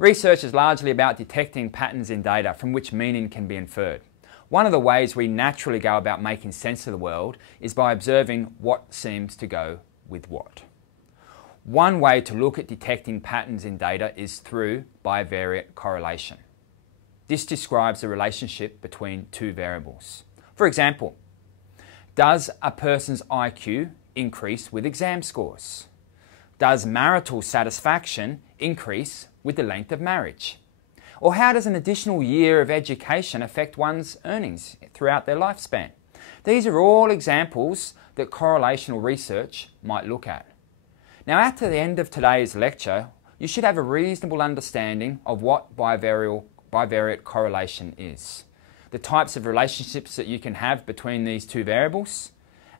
Research is largely about detecting patterns in data from which meaning can be inferred. One of the ways we naturally go about making sense of the world is by observing what seems to go with what. One way to look at detecting patterns in data is through bivariate correlation. This describes the relationship between two variables. For example, does a person's IQ increase with exam scores? Does marital satisfaction increase with the length of marriage? Or how does an additional year of education affect one's earnings throughout their lifespan? These are all examples that correlational research might look at. Now, at the end of today's lecture, you should have a reasonable understanding of what bivariate correlation is, the types of relationships that you can have between these two variables,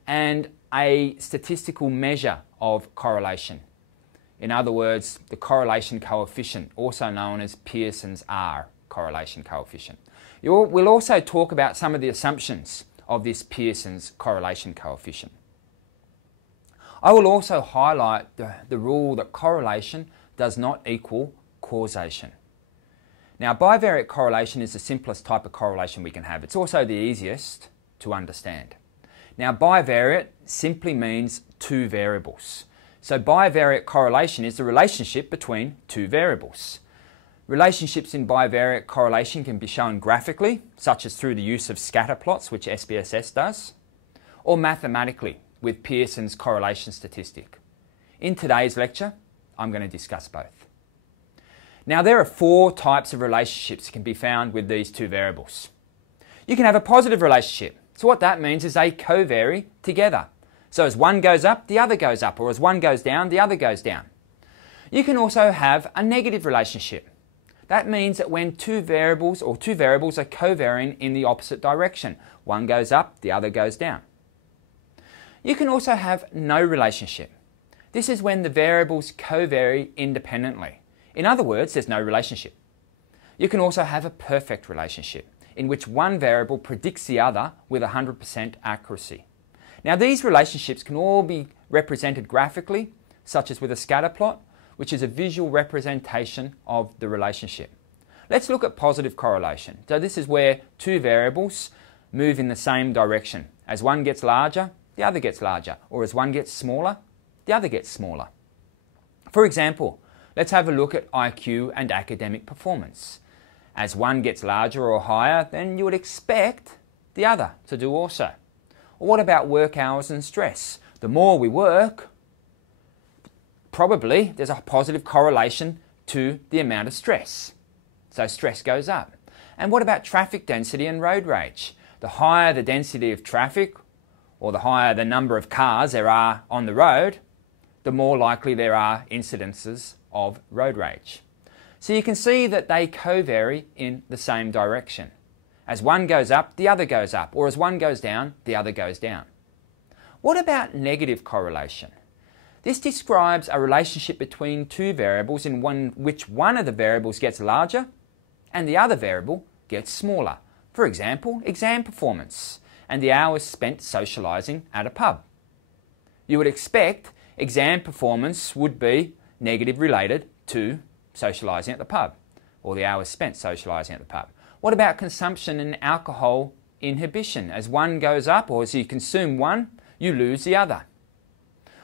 and a statistical measure of correlation. In other words, the correlation coefficient, also known as Pearson's R correlation coefficient. We'll also talk about some of the assumptions of this Pearson's correlation coefficient. I will also highlight the rule that correlation does not equal causation. Now, bivariate correlation is the simplest type of correlation we can have. It's also the easiest to understand. Now, bivariate simply means two variables. So bivariate correlation is the relationship between two variables. Relationships in bivariate correlation can be shown graphically, such as through the use of scatter plots, which SPSS does, or mathematically with Pearson's correlation statistic. In today's lecture, I'm going to discuss both. Now, there are four types of relationships that can be found with these two variables. You can have a positive relationship. So what that means is they covary together. So as one goes up, the other goes up, or as one goes down, the other goes down. You can also have a negative relationship. That means that when two variables are covarying in the opposite direction, one goes up, the other goes down. You can also have no relationship. This is when the variables covary independently. In other words, there's no relationship. You can also have a perfect relationship, in which one variable predicts the other with 100% accuracy. Now, these relationships can all be represented graphically, such as with a scatter plot, which is a visual representation of the relationship. Let's look at positive correlation. So this is where two variables move in the same direction. As one gets larger, the other gets larger, or as one gets smaller, the other gets smaller. For example, let's have a look at IQ and academic performance. As one gets larger or higher, then you would expect the other to do also. Or what about work hours and stress? The more we work, probably there's a positive correlation to the amount of stress. So stress goes up. And what about traffic density and road rage? The higher the density of traffic, or the higher the number of cars there are on the road, the more likely there are incidences of road rage. So you can see that they covary in the same direction. As one goes up, the other goes up, or as one goes down, the other goes down. What about negative correlation? This describes a relationship between two variables in which one of the variables gets larger and the other variable gets smaller. For example, exam performance and the hours spent socialising at a pub. You would expect exam performance would be negative related to socialising at the pub, or the hours spent socialising at the pub. What about consumption and alcohol inhibition? As one goes up, or as you consume one, you lose the other.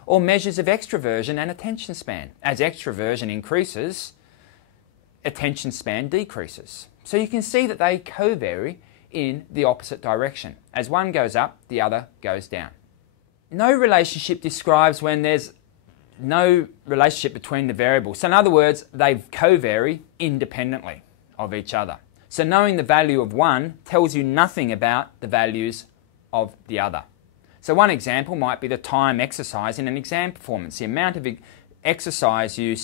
Or measures of extroversion and attention span. As extroversion increases, attention span decreases. So you can see that they covary in the opposite direction. As one goes up, the other goes down. No relationship describes when there's no relationship between the variables. So in other words, they covary independently of each other. So knowing the value of one tells you nothing about the values of the other. So one example might be the time exercise in an exam performance. The amount of exercise you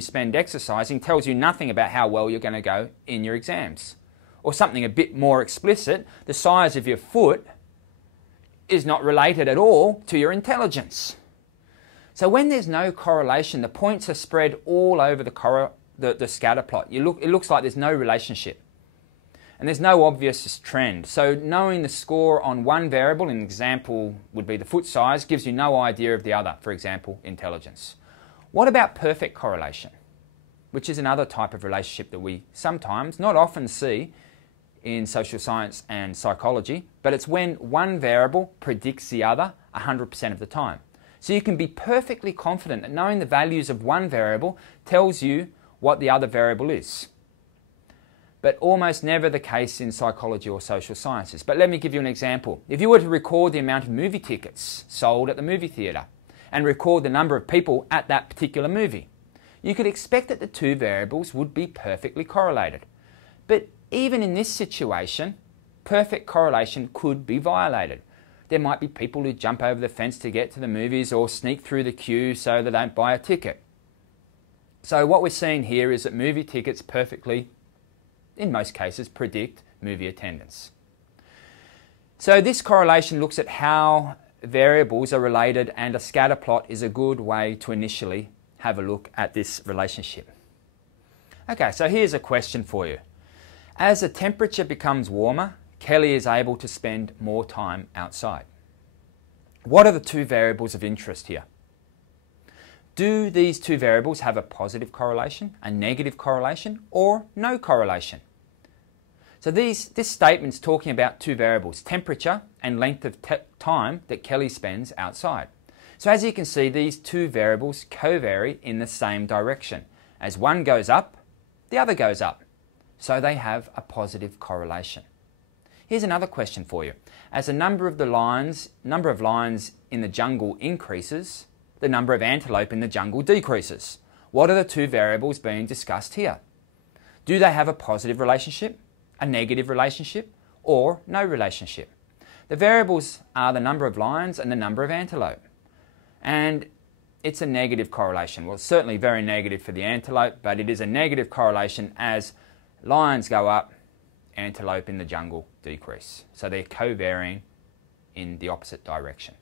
spend exercising tells you nothing about how well you're going to go in your exams. Or something a bit more explicit, the size of your foot is not related at all to your intelligence. So when there's no correlation, the points are spread all over the scatter plot. It looks like there's no relationship. And there's no obvious trend. So knowing the score on one variable, an example would be the foot size, gives you no idea of the other, for example, intelligence. What about perfect correlation? which is another type of relationship that we sometimes, not often, see in social science and psychology, but it's when one variable predicts the other 100% of the time. So you can be perfectly confident that knowing the values of one variable tells you what the other variable is. But almost never the case in psychology or social sciences. But let me give you an example. If you were to record the amount of movie tickets sold at the movie theatre and record the number of people at that particular movie, you could expect that the two variables would be perfectly correlated. But even in this situation, perfect correlation could be violated. There might be people who jump over the fence to get to the movies or sneak through the queue so they don't buy a ticket. So what we're seeing here is that movie tickets perfectly, in most cases, predict movie attendance. So this correlation looks at how variables are related, and a scatter plot is a good way to initially have a look at this relationship. Okay, so here's a question for you. As the temperature becomes warmer, Kelly is able to spend more time outside. What are the two variables of interest here? Do these two variables have a positive correlation, a negative correlation, or no correlation? So this statement's talking about two variables, temperature and length of time that Kelly spends outside. So as you can see, these two variables covary in the same direction. As one goes up, the other goes up. So they have a positive correlation. Here's another question for you. As the number of lions in the jungle increases, the number of antelope in the jungle decreases. What are the two variables being discussed here? Do they have a positive relationship, a negative relationship, or no relationship? The variables are the number of lions and the number of antelope. And it's a negative correlation. Well, it's certainly very negative for the antelope, but it is a negative correlation as lions go up, antelope in the jungle decrease. So they're co-varying in the opposite direction.